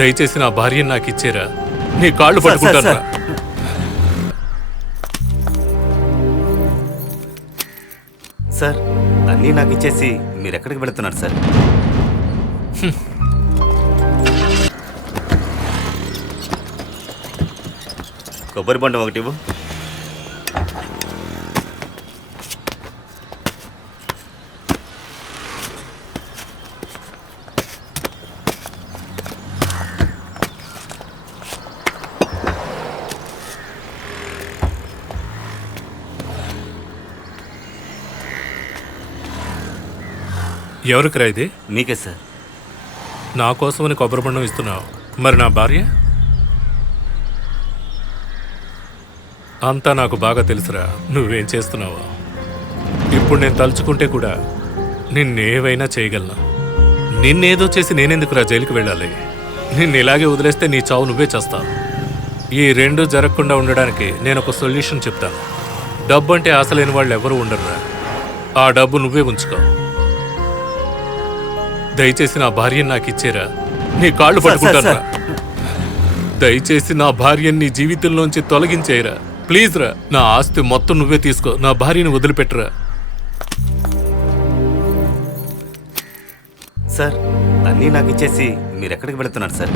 దయచేసి నా భార్యని నాకు ఇచ్చేరా. నీ కాళ్ళు పట్టుకుంటాను. సార్ అన్నీ నాకు ఇచ్చేసి మీరు ఎక్కడికి వెళుతున్నారు సార్? కొబ్బరి బొండం ఒకటి ఇవ్వు. ఎవరికిరా ఇది? మీకే సార్. నా కోసమని కొబ్బరి బొండం ఇస్తున్నావు, మరి నా భార్య? అంతా నాకు బాగా తెలుసురా నువ్వేం చేస్తున్నావో. ఇప్పుడు నేను తలుచుకుంటే కూడా నిన్నేవైనా చేయగలను. నిన్నేదో చేసి నేనెందుకురా జైలుకి వెళ్ళాలి? నిన్ను ఇలాగే వదిలేస్తే నీ చావు నువ్వే చేస్తావు. ఈ రెండు జరగకుండా ఉండడానికి నేను ఒక సొల్యూషన్ చెప్తాను. డబ్బు అంటే ఆశ లేని వాళ్ళు ఎవరు ఉండరురా. ఆ డబ్బు నువ్వే ఉంచుకో. దయచేసి నా భార్యని నాకు ఇచ్చేరా. నీ కాళ్ళు పట్టుకుంటాను. దయచేసి నా భార్యని నీ జీవితంలోంచి తొలగించేయరా ప్లీజ్ రా. నా ఆస్తి మొత్తం నువ్వే తీసుకో. నా భార్యని వదిలిపెట్టరా. సార్ అన్నీ నాకు ఇచ్చేసి మీరు ఎక్కడికి వెళుతున్నారు సార్?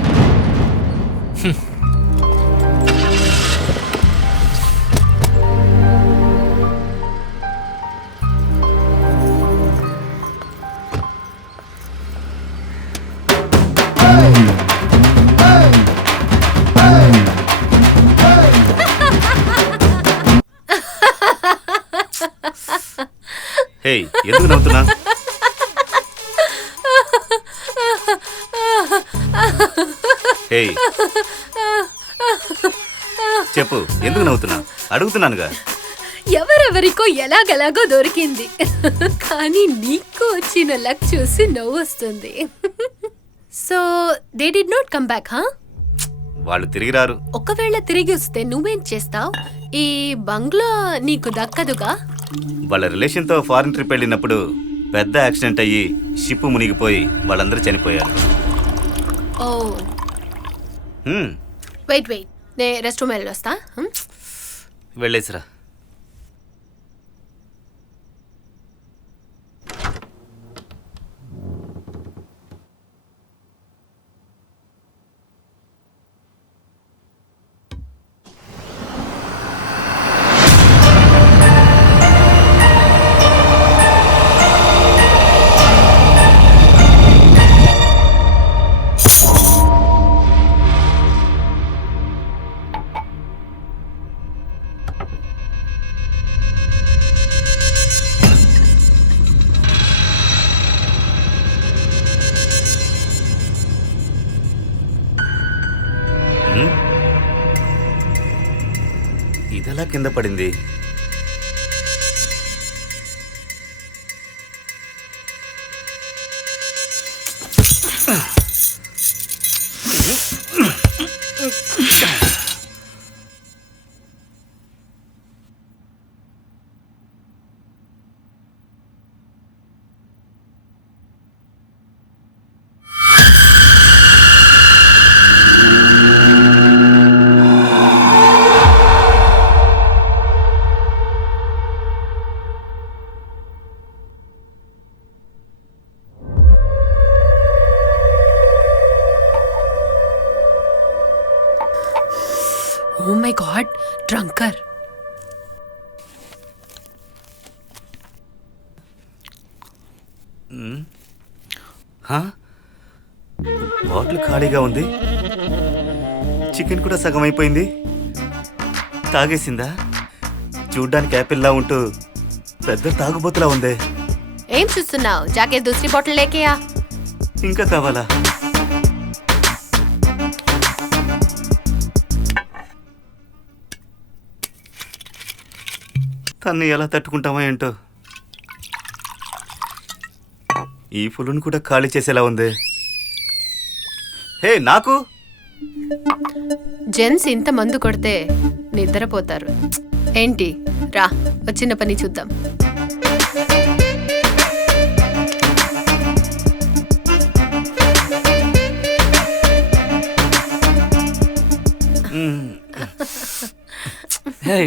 హే ఎందుకు నవ్వుతున్నా? హే చెప్పు, ఎందుకు నవ్వుతున్నా? అడుగుతున్నానుగా. ఎవరెవరికో ఎలాగలాగో దొరికింది, కానీ నీకు వచ్చిన లక్ చూసి నవ్వు వస్తుంది. So they did not come back, హా? వాళ్ళు తిరిగి రారు. ఒకవేళ తిరిగి వస్తే నువ్వేం చేస్తావు? ఈ బంగ్లా నీకు దక్కదుగా. వాళ్ళ రిలేషన్తో ఫారిన్ ట్రిప్ వెళ్ళినప్పుడు పెద్ద యాక్సిడెంట్ అయ్యి షిప్ మునిగిపోయి వాళ్ళందరూ చనిపోయారు. ఓ వెయిట్ వెయిట్, నే రెస్ట్ రూమ్ వెళ్ళొస్తా. వెళ్ళేసిరా. ఇదెలా కింద పడింది? Oh my God, drunkard. Bottle ఖాళీగా ఉంది. చికెన్ కూడా సగం అయిపోయింది. తాగేసిందా? చూడ్డానికి యాపిల్లా ఉంటూ పెద్ద తాగుబోతులా ఉందే. ఏం చూస్తున్నావు? జాకే దూసరి బాటిల్ లేకేయా. ఇంకా కావాలా? తన్ని ఎలా తట్టుకుంటామో ఏంటో. ఈ ఫుల్ని కూడా ఖాళీ చేసేలా ఉంది. హే నాకు జెంట్స్ ఇంత మందు కొడితే నిద్రపోతారు ఏంటి? రా, వచ్చిన పని చూద్దాం. హే